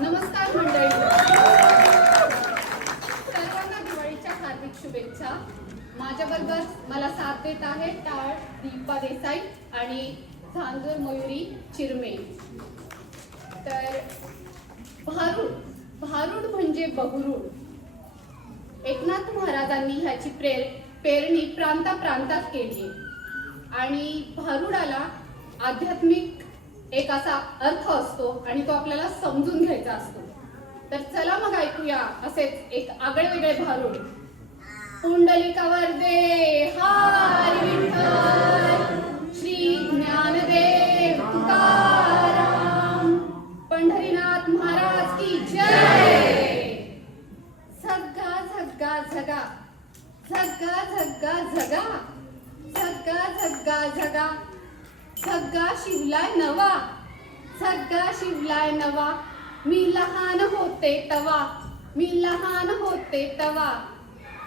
नमस्कार मंडळी, सर्वांना दिवाळीच्या हार्दिक शुभेच्छा. माझ्याबरोबर मला साथ देत आहे टाळ दीपा देसाई आणि झांजूर मयुरी चिरमे. तर भारूड म्हणजे बहुरूड. एकनाथ महाराजांनी ह्याची पेरणी प्रांताप्रांतात केली आणि भारुडाला आध्यात्मिक एक असा अर्थ असतो आणि तो आपल्याला समजून घ्यायचा असतो. तर चला मग ऐकूया असेच एक आगळे वेगळे भारूड. पुंडलिकावर दे हरी विठ्ठल, श्री ज्ञानदेव तुकाराम, पंढरीनाथ महाराज की जय. झग्गा झग्गा झगा, झग्गा झग्गा झगा, झग्गा झग्गा झगा, झग्गा शिवलाय नवा, झग्गा शिवलाय नवा. मी लहान होते तवा, मी लहान होते तवा,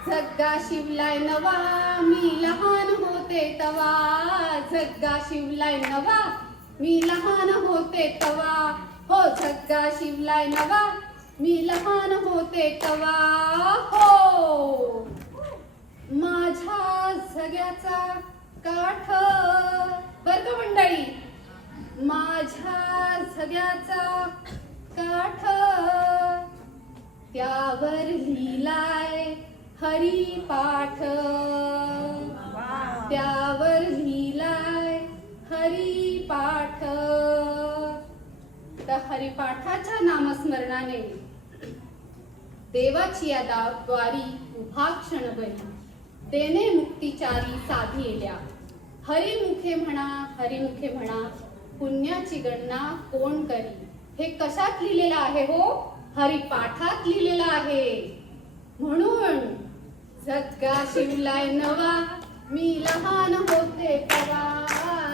झग्गा शिवलाय नवा. मी लहान होते तवा, झग्गा शिवलाय नवा. मी लहान होते तवा, हो झग्गा शिवलाय नवा. मी लहान होते तवा, हो. माझ्या झग्याचा काठ बर का मंडळी, माझ्या झग्याचा काठ, त्यावर लिहिलाय हरिपाठ, त्यावर लिहिलाय हरिपाठ. तर हरिपाठाच्या नामस्मरणाने देवाची या द्वारी उभा क्षणभरी, तेने मुक्तिचारी साधिल्या. हरिमुखे म्हणा, हरिमुखे म्हणा, पुण्याची गणना कोण करी. हे कशात लिहिलेलं आहे हो? हरिपाठात लिहिलेलं आहे. म्हणून झग्गा शिवलाय नवा, मी लहान होते तवा,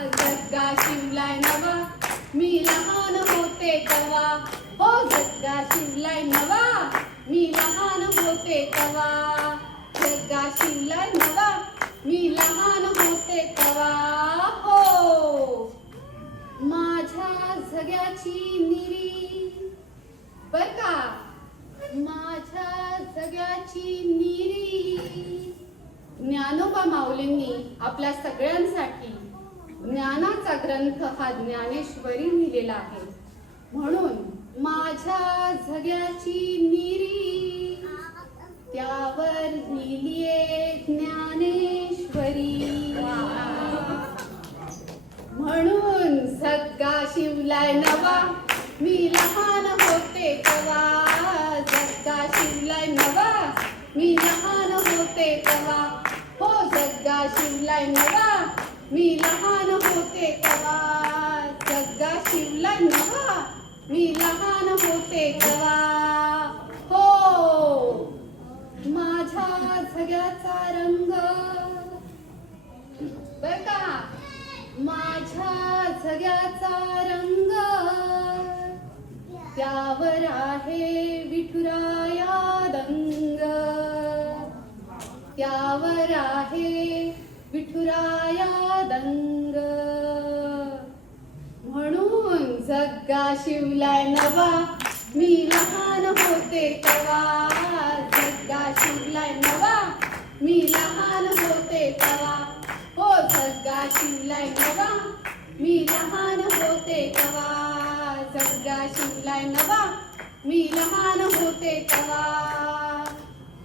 झग्गा शिवलाय नवा. मी लहान होते तवा, हो झग्गा शिवलाय नवा. मी लहान होते तवा, झग्गा शिवलाय नवा. मी लहान होते तवा, हो. माझ्या झग्याची निरी बर का, माझ्या झग्याची निरी. ज्ञानोबा माऊलींनी आपल्या सगळ्यांसाठी ज्ञानाचा ग्रंथ हा ज्ञानेश्वरी लिहिलेला आहे. म्हणून माझ्या झग्याची निरी, त्यावर लिहिलीये ज्ञानेश्वरी. म्हणून झग्गा शिवलाय नवा, मी लहान होते तवा, झग्गा शिवलाय नवा. मी लहान होते तवा, हो झग्गा शिवलाय नवा. मी लहान होते तवा, झग्गा शिवलाय नवा. मी लहान होते तवा, हो. माझ्या झग्याचा रंग बर का, माझ्या झग्याचा रंग, त्यावर आहे विठुराया दंग, त्यावर आहे विठुराया दंग. म्हणून झग्गा शिवलाय नवा, मी लहान होते तवा, झग्गा शिवलाय नवा. मी लहान होते तवा, हो झग्गा शिवलाय नवा. मी लहान होते तवा, झग्गा शिवलाय नवा. मी लहान होते तवा.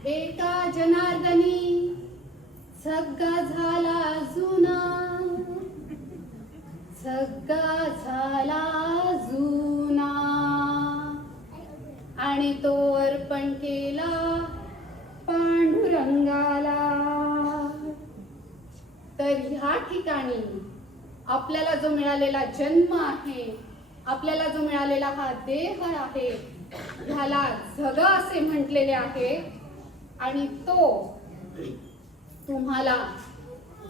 एका जनार्दनी झग्गा झाला जुना, झग्गा झाला जुना, आणि तो अर्पण केला पांडुरंगाला. तर ह्या ठिकाणी आपल्याला जो मिळालेला जन्म आहे, आपल्याला जो मिळालेला हा देह आहे, ह्याला झगा असे म्हटलेले आहे. आणि तो तुम्हाला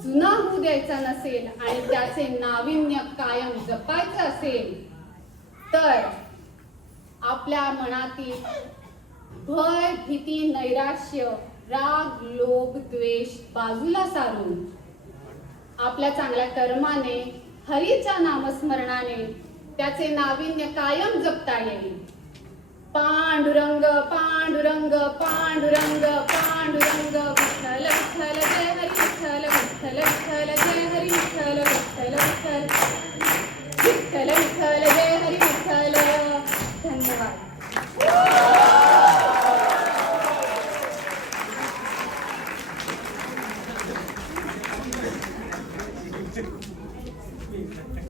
जुना होऊ द्यायचा नसेल आणि त्याचे नाविन्य कायम जपायचं असेल, तर आपल्या मनातील भय, भीती, नैराश्य, राग, लोभ, द्वेष बाजूला सारून आपल्या चांगल्या कर्माने, हरीच्या नामस्मरणाने त्याचे नाविन्य कायम जपता येईल. पांडुरंग पांडुरंग पांडुरंग पांडुरंग